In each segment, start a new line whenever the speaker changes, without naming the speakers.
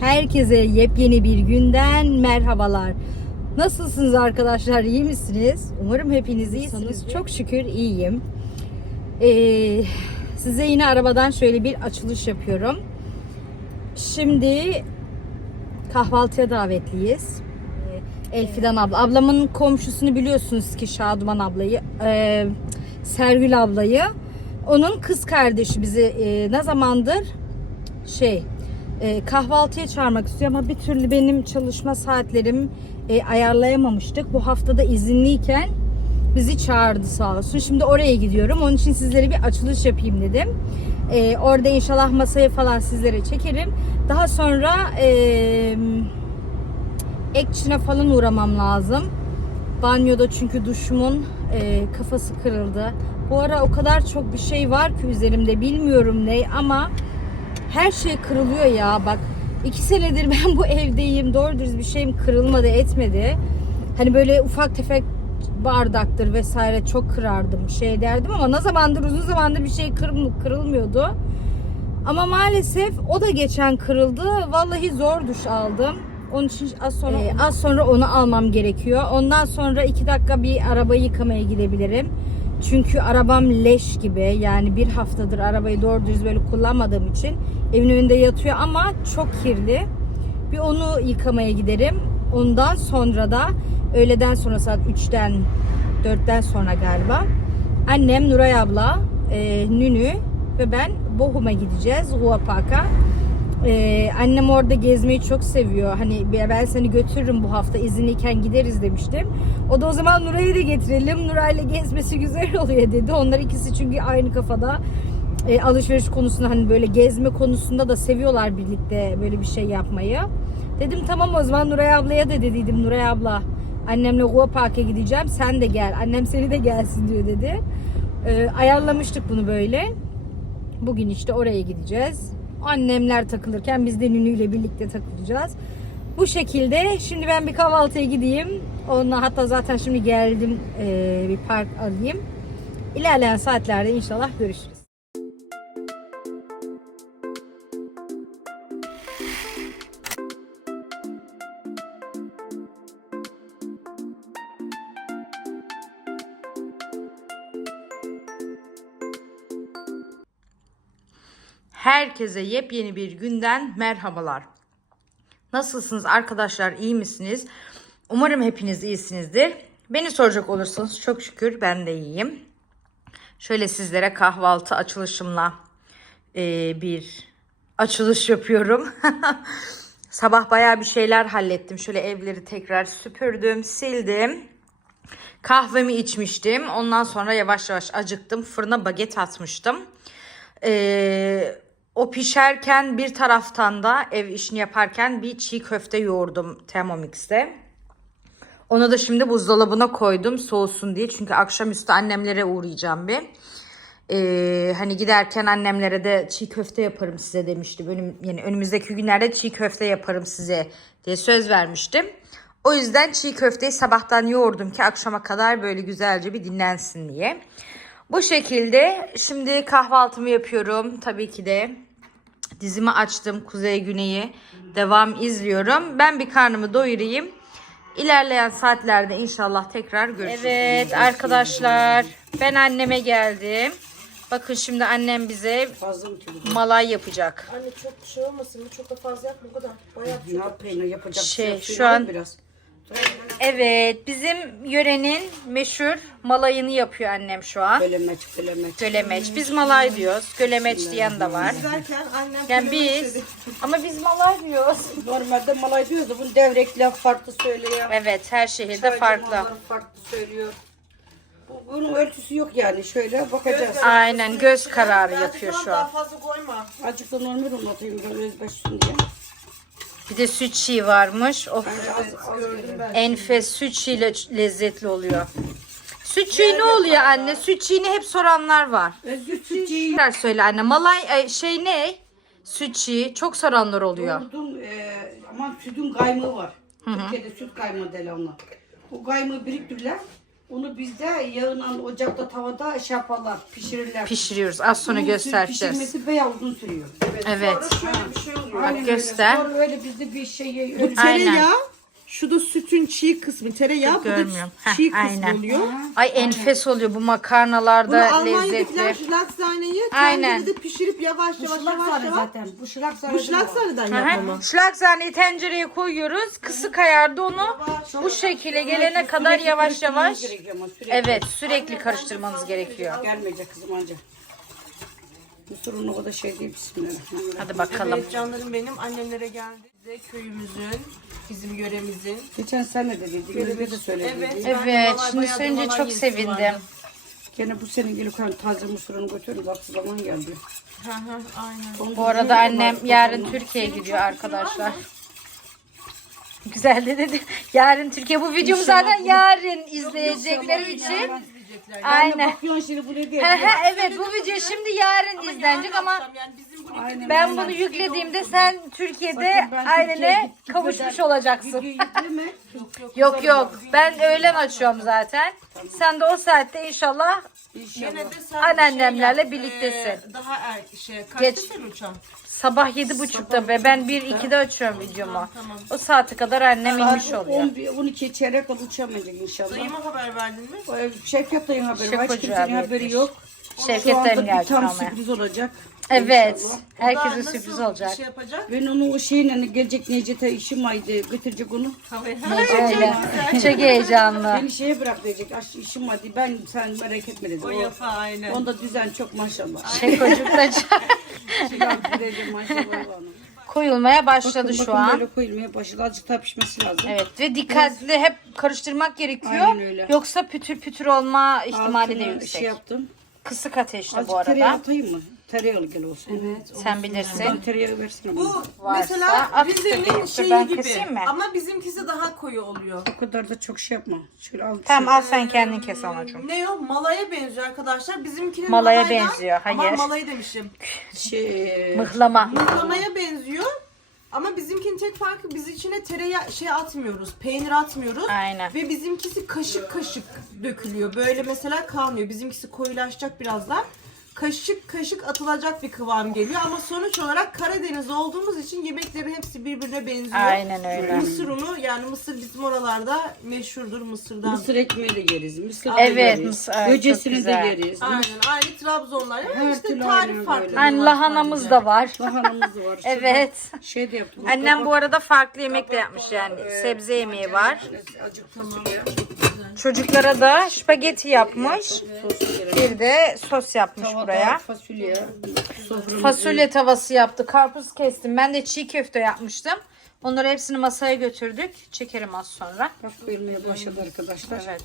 Herkese yepyeni bir günden merhabalar. Nasılsınız arkadaşlar? İyi misiniz? Umarım hepiniz iyisiniz. Çok şükür iyiyim. Ee, size yine arabadan şöyle bir açılış yapıyorum. Şimdi kahvaltıya davetliyiz. Ee, Elfidan abla. Ablamın komşusunu biliyorsunuz ki Şaduman ablayı. Ee, Sergül ablayı. Onun kız kardeşi bizi e, ne zamandır şey e, kahvaltıya çağırmak istiyor ama bir türlü benim çalışma saatlerim e, ayarlayamamıştık. Bu haftada izinliyken bizi çağırdı sağ olsun. Şimdi oraya gidiyorum. Onun için sizlere bir açılış yapayım dedim. E, orada inşallah masayı falan sizlere çekerim. Daha sonra e, Ekçin'e falan uğramam lazım. Banyoda çünkü duşumun e, kafası kırıldı. Bu ara o kadar çok bir şey var ki üzerimde bilmiyorum ne ama her şey kırılıyor ya bak. İki senedir ben bu evdeyim doğru dürüst bir şeyim kırılmadı etmedi. Hani böyle ufak tefek bardaktır vesaire çok kırardım şey derdim ama ne zamandır uzun zamandır bir şey kır, kırılmıyordu. Ama maalesef o da geçen kırıldı. Vallahi zor duş aldım. Onun için az sonra Ee, az sonra onu almam gerekiyor. Ondan sonra iki dakika bir arabayı yıkamaya gidebilirim çünkü arabam leş gibi yani bir haftadır arabayı doğru düz böyle kullanmadığım için evin önünde yatıyor ama çok kirli. Bir onu yıkamaya giderim. Ondan sonra da öğleden sonra saat 3'ten 4'ten sonra galiba annem Nuray abla, e, Nünü ve ben Bohum'a gideceğiz. Rua Park'a. Ee, annem orada gezmeyi çok seviyor. Hani ben seni götürürüm bu hafta izinliyken gideriz demiştim. O da o zaman Nuray'ı da getirelim. Nuray'la gezmesi güzel oluyor dedi. Onlar ikisi çünkü aynı kafada. Ee, alışveriş konusunda hani böyle gezme konusunda da seviyorlar birlikte böyle bir şey yapmayı. Dedim tamam o zaman Nuray ablaya da dediydim. Nuray abla annemle Goa Park'a gideceğim. Sen de gel. Annem seni de gelsin diyor dedi. Ee, ayarlamıştık bunu böyle. Bugün işte oraya gideceğiz. Annemler takılırken biz de Nünü ile birlikte takılacağız. Bu şekilde şimdi ben bir kahvaltıya gideyim. Onunla hatta zaten şimdi geldim ee, bir park alayım. İlerleyen saatlerde inşallah görüşürüz. Herkese yepyeni bir günden merhabalar. Nasılsınız arkadaşlar? İyi misiniz? Umarım hepiniz iyisinizdir. Beni soracak olursanız çok şükür ben de iyiyim. Şöyle sizlere kahvaltı açılışımla e, bir açılış yapıyorum. Sabah baya bir şeyler hallettim. Şöyle evleri tekrar süpürdüm, sildim. Kahvemi içmiştim. Ondan sonra yavaş yavaş acıktım. Fırına baget atmıştım. Ee, o pişerken bir taraftan da ev işini yaparken bir çiğ köfte yoğurdum Thermomix'te. Onu da şimdi buzdolabına koydum soğusun diye. Çünkü akşamüstü annemlere uğrayacağım bir. Ee, hani giderken annemlere de çiğ köfte yaparım size demiştim. Önüm, yani önümüzdeki günlerde çiğ köfte yaparım size diye söz vermiştim. O yüzden çiğ köfteyi sabahtan yoğurdum ki akşama kadar böyle güzelce bir dinlensin diye. Bu şekilde şimdi kahvaltımı yapıyorum. Tabii ki de dizimi açtım Kuzey Güney'i. Devam izliyorum. Ben bir karnımı doyurayım. İlerleyen saatlerde inşallah tekrar görüşürüz. Evet arkadaşlar ben anneme geldim. Bakın şimdi annem bize malay yapacak.
Anne çok şey olmasın mı? Çok da fazla yapma bu kadar. Bayağı
Ne yapayım yapacak
Şey, şu an-
biraz.
Evet bizim yörenin meşhur malayını yapıyor annem şu an.
Gölemeç gölemeç.
Gölemeç. Biz malay diyoruz. Gölemeç diyen de var.
Derken annem
Yani biz ama biz malay diyoruz.
Normalde malay diyoruz da bunu devrekler farklı söylüyor.
Evet her şehirde
Çay
farklı.
farklı söylüyor. Bu, bunun ölçüsü yok yani. Şöyle bakacağız.
Aynen göz kararı yapıyor şu
Daha
an.
fazla koyma.
Azıcık da normal onu atayım böyle özbeşsin diye.
Bir de süt çiğ varmış. Of enfes süt çiğ lezzetli oluyor. Süt çiğ ne oluyor anne? Süt çiğini hep soranlar var.
Özgür sütçü
Tekrar söyle anne. Malay ay, şey ne? Süt çiğ çok soranlar oluyor.
yoğurdun e, aman sütün kaymağı var. Türkiye'de süt kaymağı derler ona. O kaymağı biriktirirler. Onu bizde yağınla ocakta tavada şey yaparlar, pişirirler.
Pişiriyoruz. Az sonra
Bunun
göstereceğiz.
Pişirmesi bayağı uzun sürüyor.
Evet.
Sonra şöyle bir şey oluyor.
Aynen
göster.
Öyle. Sonra öyle bizde bir şey öyle
Bu
Aynen.
tereyağı, şu da sütün çiğ kısmı. Tereyağı, bu da
Görmüyorum. Heh,
çiğ kısmı
aynen.
oluyor.
Ay enfes oluyor bu
Bunu
makarnalarda
Almanya'dakiler
lezzetli.
şlakzaneyi
Aynen.
tencerede pişirip yavaş
Bu
yavaş
şılak
yavaş
sarı
yavaş.
zaten. Bu şılak sarı.
Bu şlakzaneden
Hı
yapma.
Şlakzaneyi tencereye koyuyoruz. Kısık ayarda onu bu şekilde gelene kadar yavaş yavaş. Evet sürekli karıştırmanız gerekiyor.
Gelmeyecek kızım anca. Mısır unu o da şey değil bismillahirrahmanirrahim.
Hadi bakalım.
Evet canlarım benim annemlere geldi. Bize köyümüzün, bizim yöremizin.
Geçen sene de dedi, Gözde de söyledi.
Evet.
Evet şimdi söyleyince çok sevindim.
Gene bu sene gelip hani taze mısır unu götürün vakti zaman geldi.
Hı hı, Aynen.
Bu arada annem yarın Türkiye'ye gidiyor arkadaşlar. Güzel de dedi. Yarın Türkiye bu videomu zaten yarın izleyecekleri için. Aynen.
Bakıyorsun şimdi bu ne diye.
He he, evet bu video şimdi yarın izlenecek ama
Yani bizim bunu
Aynen,
ben bunu yüklediğimde sen Türkiye'de
ben Türkiye'ye
ailene
gittim
kavuşmuş
kadar
olacaksın.
Yükleme.
Yok yok ben öğlen açıyorum zaten. Sen de o saatte inşallah.
Gene de sen
Anneannemlerle
şey
birliktesin.
e, daha er, şey, kaçta
Geç.
sen uçan?
Sabah yedi buçukta ve ben bir ikide açıyorum videomu. O saate kadar annem inmiş oluyor.
11, 12 çeyrek kadar uçamayacak inşallah.
Dayıma haber verdin mi?
Ev- Şevket dayın haberi var. Hiç
Şevket
kimsenin
abi
haberi
yapmış.
yok.
Şevket
Şu
dayım
anda bir tam
almaya.
sürpriz olacak.
Evet.
İnşallah.
Herkese
nasıl
sürpriz olacak.
Şey yapacak?
Ben onu o şeyle gelecek Necet'e işim vardı götürecek onu.
Öyle. Çok heyecanlı.
Beni şeye bırak diyecek. Aş, işim vardı. Ben sen merak etme dedi.
O
O,
yapa aynen.
onda düzen çok maşallah.
Şey
maşallah onun.
koyulmaya başladı
Bakın,
şu
bakın
an.
böyle koyulmaya başladı. Azıcık daha pişmesi lazım.
Evet ve dikkatli hep karıştırmak gerekiyor.
Aynen öyle.
Yoksa pütür pütür olma ihtimali de
Altına
yüksek.
Şey yaptım.
Kısık ateşte
Azıcık
bu
tereyağı
arada.
atayım mı? Tereyağlı gel olsun. Evet.
Sen bilirsin.
Ben tereyağı versene.
Bu.
Varsa
mesela
at
Rize'nin
tabii. Dur
şeyi
ben
gibi.
keseyim mi?
Ama bizimkisi daha koyu oluyor.
O kadar da çok şey yapma. Şöyle al.
Tamam al sen kendin kes anacığım.
Ne o? Malaya benziyor arkadaşlar. Bizimkinin
Malaya
malayla-
benziyor, hayır.
Ama malaya demişim.
Şey,
Mıhlama.
Mıhlamaya benziyor. Ama bizimkinin tek farkı biz içine tereyağı şey atmıyoruz. Peynir atmıyoruz.
Aynen.
Ve bizimkisi kaşık kaşık dökülüyor. Böyle mesela kalmıyor. Bizimkisi koyulaşacak birazdan. Kaşık kaşık atılacak bir kıvam geliyor ama sonuç olarak Karadeniz olduğumuz için yemeklerin hepsi birbirine benziyor.
Aynen öyle.
Mısır unu yani mısır bizim oralarda meşhurdur mısırdan.
mısır ekmeği de yeriz. Mısır da
Evet,
yeriz.
mısır- evet, çok
Böcesini de
güzel.
yeriz.
Aynen aynı Trabzonlar ama
Her
işte
türlü
tarif farklı.
böyle.
Hani lahanamız da var.
Lahanamız da var.
Evet.
Şey de yaptım.
Annem bu arada farklı yemek de yapmış yani. Sebze yemeği var.
Acık fasulye.
Çocuklara da spagetti yapmış. Bir de sos yapmış buraya.
Fasulye.
Tavası yaptı. Karpuz kestim. Ben de çiğ köfte yapmıştım. Onları hepsini masaya götürdük. Çekerim az sonra.
Bak başladı arkadaşlar.
Evet.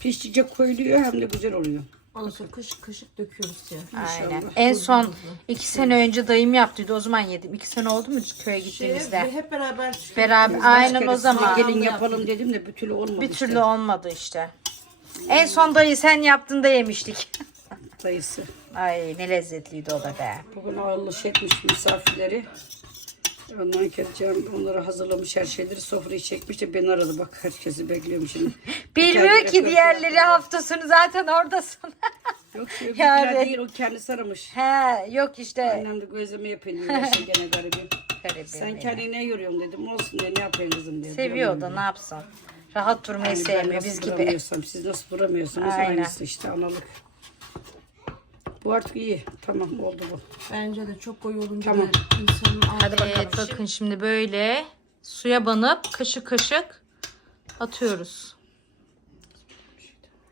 Piştikçe koyuluyor hem de güzel oluyor.
Ondan sonra kaşık kaşık döküyoruz ya.
Aynen. En son iki sene önce dayım yaptıydı. O zaman yedim. İki sene oldu mu köye
Şey,
gittiğimizde?
ve hep beraber çıkıyoruz.
Beraber. Aynen o zaman.
Gelin yapalım dedim de bir türlü olmadı
Bir
işte.
türlü olmadı işte. En son dayı sen yaptığında yemiştik.
Dayısı.
Ay ne lezzetliydi o da be.
Bugün ağırlık etmiş misafirleri. Ondan Kercan onlara hazırlamış her şeyleri sofrayı çekmiş de beni aradı bak herkesi bekliyorum şimdi.
Bilmiyor ki diğerleri hafta sonu zaten oradasın.
Yok şey
Yani.
değil o kendisi aramış.
He yok işte.
Annem de gözleme yapayım diyor işte gene garibim.
Garibim
Sen
benim.
kendine ne yoruyorsun dedim olsun diye ne yapayım kızım diye.
Seviyor da ne yapsın. Rahat durmayı
Yani ben
sevmiyor biz gibi.
siz nasıl duramıyorsunuz
Aynen.
aynısı işte analık. Bu artık iyi. Tamam oldu bu.
Bence de çok koyu olunca
Tamam.
da insanın
Hadi
ağzı-
Evet bakın şimdi böyle suya banıp kaşık kaşık atıyoruz.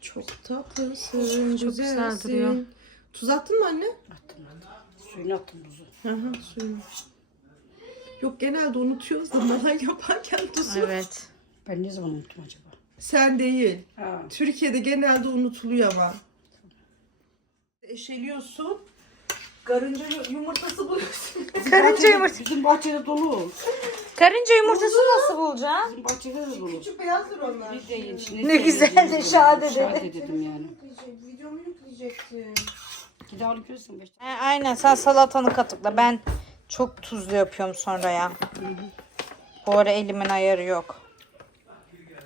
Çok tatlısın,
Çok güzel duruyor.
Tuz attın mı anne?
Attım attım. Suyunu attım buzu.
Hı hı suyunu. Yok genelde unutuyoruz da malay yaparken tuzu.
Evet.
Ben ne zaman unuttum acaba?
Sen değil.
Ha.
Türkiye'de genelde unutuluyor ama. Eşeliyorsun. Karınca yumurtası buluyorsun.
Karınca yumurtası.
Bizim bahçede dolu.
Karınca yumurtası nasıl bulacaksın?
Bizim bahçede de dolu.
Küçük beyazdır onlar.
Şimdi
Ne güzel de şahane dedi.
Şahane dedim yani.
Videomu yükleyecektim.
Gide alıp görürsün. beş-
He, aynen sen salatanı katıkla. Ben çok tuzlu yapıyorum sonra ya. Bu ara elimin ayarı yok.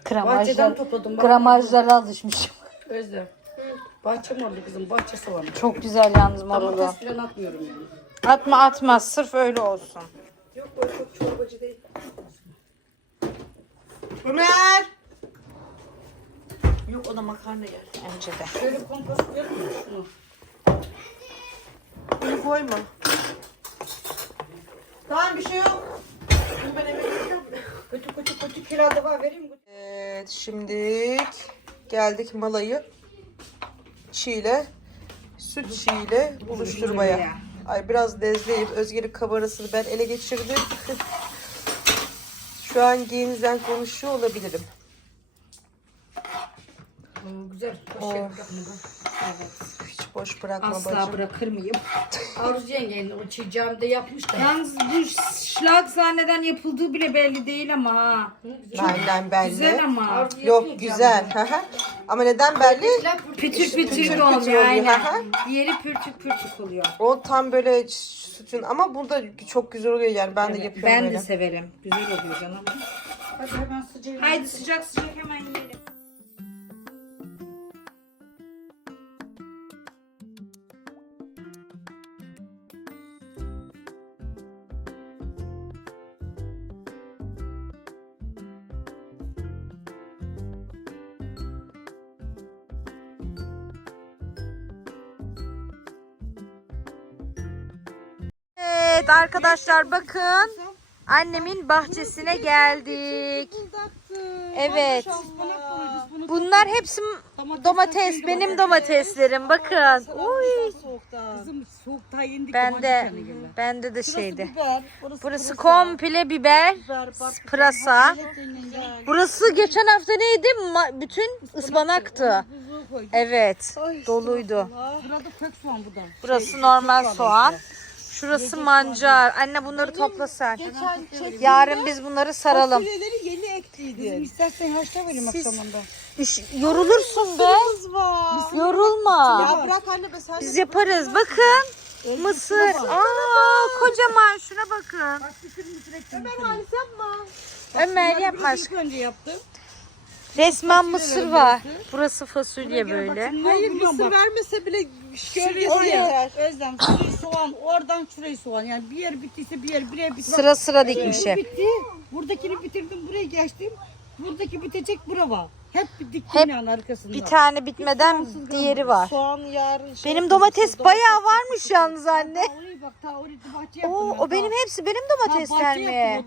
Bahçeden
Gramajlar,
topladım. bak.
gramajlara alışmışım.
Özlem. Bahçem oldu kızım. Bahçe soğanı.
Çok güzel yalnız marulu.
Domates falan atmıyorum yani.
Atma atma sırf öyle olsun.
Yok o çok çorbacı değil.
Ömer! Yok o da makarna yer.
Bence de.
Şöyle kompost mı şunu?
Bunu koyma. Tamam bir şey yok. Bunu ben eve götürüyorum.
Kötü kötü kötü kirada var vereyim mi?
Evet şimdi geldik malayı çiğle süt çiğle buluşturmaya. Ay biraz dezleyip Özge'nin kamerasını ben ele geçirdim. Şu an giyinizden konuşuyor olabilirim.
Oo, güzel. Hoş
Oh.
geldin kapını.
Hiç boş bırakma
Asla
bacım.
bırakır mıyım? Arzu yengenin o çiğ camide yapmış da.
Yalnız bu şlag sahneden yapıldığı bile belli değil ama ha.
Benden belli.
Güzel ama.
Arzu yapıyor
Yok güzel. Hı hı. Ama neden belli?
Pütür pütür oluyor
oluyor,
aynen. Diğeri pürtük pürtük oluyor.
O tam böyle sütün ama burada çok güzel oluyor yani ben de yapıyorum
Ben
böyle.
de severim. Güzel oluyor canım.
Hadi hemen sıcağını.
Haydi sıcak sıcak hemen yiyelim. Evet arkadaşlar bakın. Annemin bahçesine geldik. Evet. Bunlar hepsi domates. Benim domateslerim. Bakın. Uy.
Kızım soğukta yendik.
Ben de bende de şeydi. Burası komple biber, pırasa. Burası geçen hafta neydi? Ma- bütün ıspanaktı. Evet, doluydu. Burası normal soğan. Şurası mancar. Anne bunları topla sen. Yarın biz bunları saralım.
Fasulyeleri yeni ektiydin.
İstersen haşla vereyim
Siz-
akşamında.
İş- Yorulursun be.
Var.
Yorulma.
Ya bırak anne be sen
Biz yaparız. Bakın. Mısır. Aa, kocaman. Şuna bakın.
Ömer halis yapma.
Ömer yapma aşkım.
İlk önce yaptım.
Resmen mısır var. Burası fasulye böyle.
Hayır mısır vermese bile şöyle
Oraya
yeter.
Özlem şurayı soğan, oradan şurayı soğan. Yani bir yer bittiyse bir yer, bir yer bitti.
Sıra sıra dikmişim.
bitti. Buradakini bitirdim, buraya geçtim. Buradaki bitecek buraya. Hep diktim
Hep
yani arkasında.
Bir tane bitmeden diğeri var.
Soğan yarın şey
Benim domates bayağı varmış yalnız anne.
Orayı bak, ta orayı bahçe yaptım.
Oo,
ben,
o benim hepsi benim domatesler mi?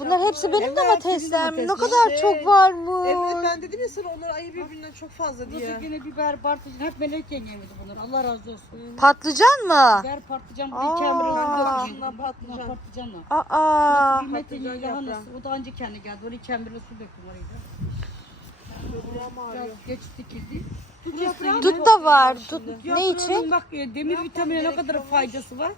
Bunlar hepsi benim
Evet,
domatesler mi? Ne kadar
Şey,
çok
Evet
varmış.
ben dedim ya sana onlar ayı birbirinden çok fazla diye.
Burası yine biber, patlıcan. Hep melek yengeydi bunlar. Allah razı olsun.
Patlıcan mı?
Biber, patlıcan,
Aa.
bir
Patlıcanla,
oldu.
patlıcan.
Patlıcanla.
Aa.
Kıymet eliyle
Patlıcan
lahanası. O da anca kendi geldi. Orayı kemirle su döktüm orayı geç dikildi.
Dut da var. Dut ne için?
Bak e, demir vitamine ne kadar faydası var.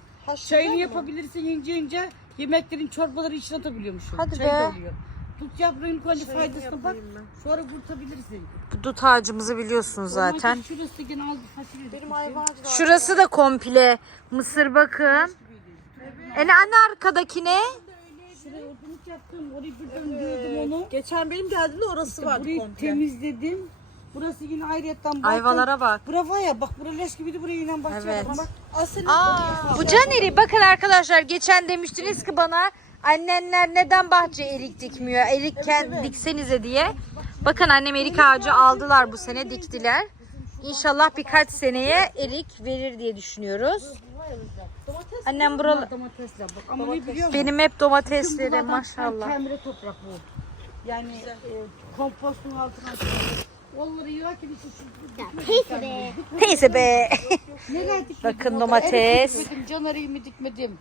Çayını yapabilirsin ince ince. Yemeklerin çorbaları içine atabiliyormuşsun.
Hadi
Çay
be.
da oluyor. Tut yaprağının koyunca faydasına bak. Sonra kurtabilirsin.
Bu dut ağacımızı biliyorsunuz zaten.
Şurası gene az bir fasulye.
Benim hayvancı
Şurası da komple mısır bakın. En anne arkadaki ne?
Yaptım. Orayı bir döndürdüm onu.
Geçen benim geldiğimde orası vardı
Burayı
komple.
temizledim. Burası yine ayrıyetten bahçe.
Ayvalara bak.
Bura var ya bak bura leş gibiydi buraya yine bahçe
Evet.
yaptım. Bak.
Aslında
Bu caneri bakın arkadaşlar geçen demiştiniz ki bana annenler neden bahçe erik dikmiyor? Erikken diksenize diye. Bakın annem erik ağacı aldılar bu sene diktiler. İnşallah birkaç seneye erik verir diye düşünüyoruz. Annem buralı
Domatesler bak. Ama ne biliyor musun?
benim hep domateslerim maşallah.
Kemre toprak bu. Yani e, kompostun altına. Onları yürürken işte şu...
Teyze be.
Neler dikmedim?
Bakın domates.
Erik dikmedim, can eriğimi dikmedim.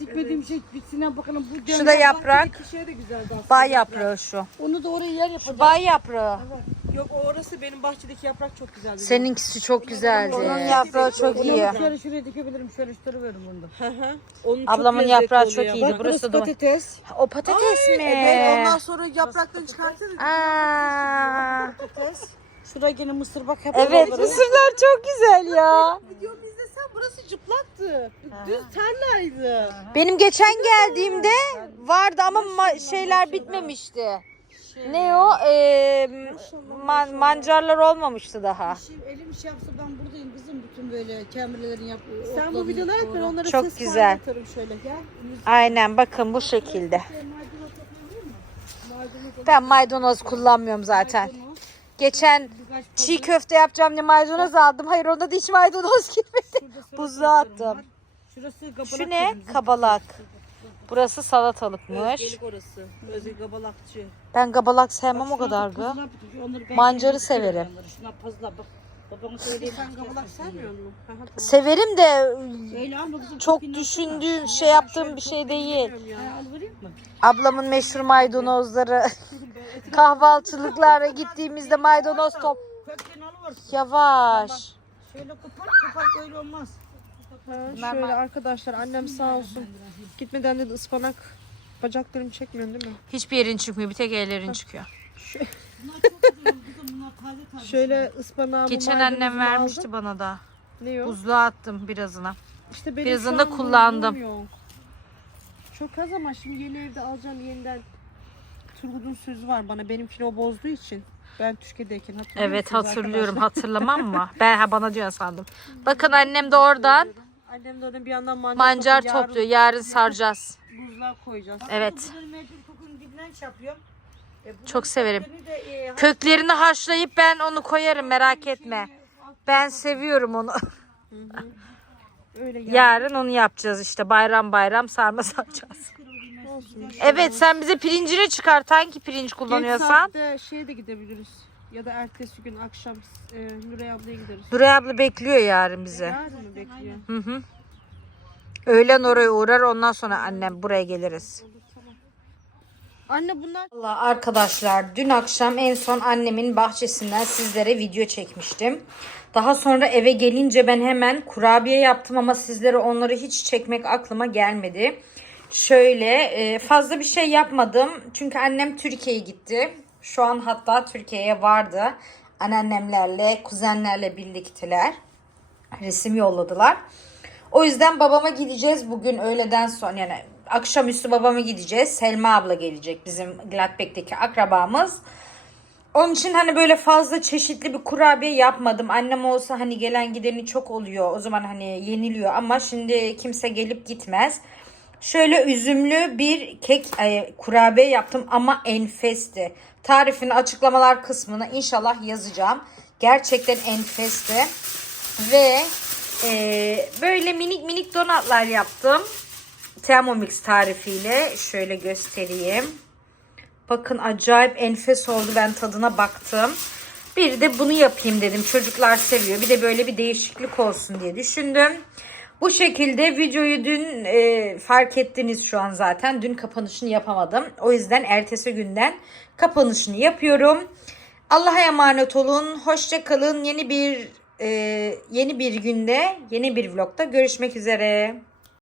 Dikmediğim şey bitsin bakalım bu
Şu
dönem-
da yaprak.
şey de güzel aslında.
Bay yaprağı şu.
Onu da oraya yer yapacağım.
Bay yaprağı.
Yok o orası benim bahçedeki yaprak çok güzeldi.
Seninkisi çok güzeldi. Onun yaprağı çok
Onu
iyi.
şöyle şuraya dikebilirim. Şöyle veririm bunu da.
Hı hı. Onun çok
Ablamın
lezzetli
yaprağı
oluyor.
çok iyiydi.
Bak
Burası
burası
da
patates.
O patates mi?
Evet ondan sonra yapraklarını çıkartırız.
Aa.
Patates. Şuraya gene mısır bak hep
Evet mısırlar çok güzel ya.
Videomu izlesen burası çıplaktı. Düz tarlaydı.
Benim geçen geldiğimde vardı ama ma- şeyler bitmemişti. Ne o? Ee, man- mancarlar olmamıştı daha.
Şimdi elim şey yapsa ben buradayım kızım bütün böyle kemirlerin yap.
Sen bu videoları et ben onlara
Çok
ses
güzel.
kaydı atarım şöyle gel.
Aynen bakın bu şekilde.
Maydanoz yapabilir mi? Maydanoz
Ben maydanoz kullanmıyorum zaten. Geçen çiğ köfte yapacağım diye maydanoz aldım. Hayır onda da hiç maydanoz girmedi. Buzluğa attım.
var. Şurası kabalak
Şu ne?
dedim.
Kabalak. Burası salatalıkmış.
Özgelik orası. Özge Gabalakçı.
Ben kabalak sevmem o
Şuna
kadar
da
gı.
pazla yapıyor, onları ben
Mancarı severim.
Şuna pazla bak.
Sevmiyor musun? Hı, tamam.
Severim de
Öyle ama kızım.
çok düşündüğüm şey yaptığım bir şey değil.
Bilmiyorum ya.
Ha, alıvereyim mi?
Ablamın meşhur maydanozları. Kahvaltılıklara gittiğimizde maydanoz top.
Kökten.
Yavaş.
Şöyle kopar kopar öyle olmaz.
Ha, şöyle arkadaşlar annem sağ olsun. Gitmeden de ıspanak bacaklarımı çekmiyorsun değil mi?
Hiçbir yerin çıkmıyor. Bir tek ellerin çıkıyor.
Bunlar çok güzel
Şöyle ıspanağımı
Geçen
maydanozumu
annem vermişti
aldım.
bana da.
Ne o?
Buzluğa attım birazına.
İşte benim
Birazını
şu
da
an
kullandım.
yok. Çok az ama şimdi yeni evde alacağım yeniden. Turgut'un sözü var bana benimkini o bozduğu için. Ben Türkiye'deyken hatırlıyor
Evet hatırlıyorum. Hatırlamam mı? Ben ha, bana diyor sandım. Bakın annem de oradan
Annem de oradan bir yandan mancar,
mancar
topluyor. Yarın
saracağız.
Buzluğa koyacağız.
Evet.
Bunları mecbur kokunun dibinden yapıyorum. Bunların
Çok severim.
köklerini e,
Köklerini haşlayıp ben onu koyarım merak etme. Ben seviyorum onu.
Öyle.
Yarın onu yapacağız işte. Bayram bayram sarma saracağız. Evet sen bize pirincini çıkart. Hangi pirinç
Geç
kullanıyorsan.
saatte şeye de gidebiliriz. Ya da ertesi gün akşam e, Nuray ablaya gideriz.
Duray abla bekliyor yarın bizi.
Yarın mı bekliyor?
Hı hı. Öğlen oraya uğrar ondan sonra annem buraya geliriz.
Anne bunlar
Allah arkadaşlar dün akşam en son annemin bahçesinden sizlere video çekmiştim. Daha sonra eve gelince ben hemen kurabiye yaptım ama sizlere onları hiç çekmek aklıma gelmedi. Şöyle e, fazla bir şey yapmadım. Çünkü annem Türkiye'ye gitti. Şu an hatta Türkiye'ye vardı. Anneannemlerle, kuzenlerle birlikteler. Resim yolladılar. O yüzden babama gideceğiz bugün öğleden sonra yani akşamüstü babama gideceğiz. Selma abla gelecek bizim Gladbeck'teki akrabamız. Onun için hani böyle fazla çeşitli bir kurabiye yapmadım. Annem olsa hani gelen gideni çok oluyor. O zaman hani yeniliyor ama şimdi kimse gelip gitmez. Şöyle üzümlü bir kek e, kurabiye yaptım ama enfesti. Tarifini açıklamalar kısmına inşallah yazacağım. Gerçekten enfesti. Ve e, böyle minik minik donatlar yaptım. Thermomix tarifiyle şöyle göstereyim. Bakın acayip enfes oldu. Ben tadına baktım. Bir de bunu yapayım dedim. Çocuklar seviyor. Bir de böyle bir değişiklik olsun diye düşündüm. Bu şekilde videoyu dün e, fark ettiniz şu an zaten. Dün kapanışını yapamadım. O yüzden ertesi günden kapanışını yapıyorum. Allah'a emanet olun. Hoşça kalın. Yeni bir e, yeni bir günde, yeni bir vlogda görüşmek üzere.